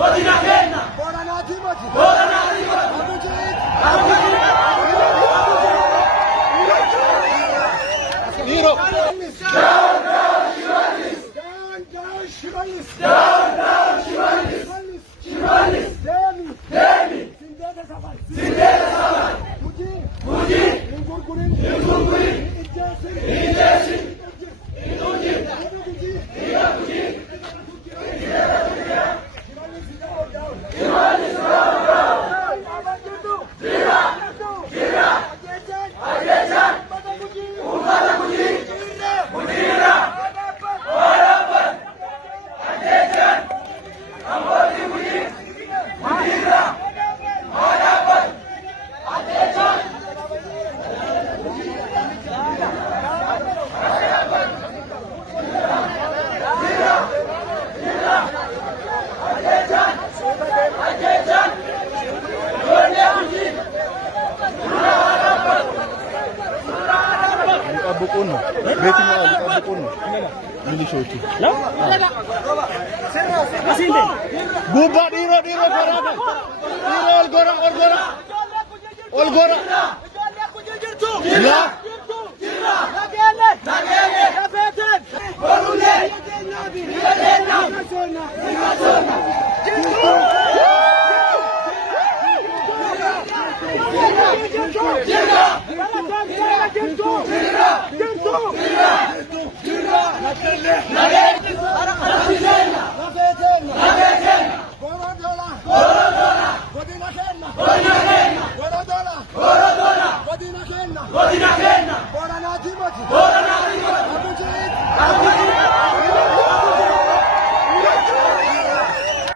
godina kenna Boranati mati Hero down Shivalis Demi Sindeta Sabai Puji Ingurgurin Injesin Shivalis Agecan Umata Puji Mudira Warapan Agecan Ambodi Puji Mudira Warapan Agecan Bukuan mo. Betting mo bukuan mo. Ini shorty. No? Masinde. Buba diro gora. Diro Ol gora. Ya. Godina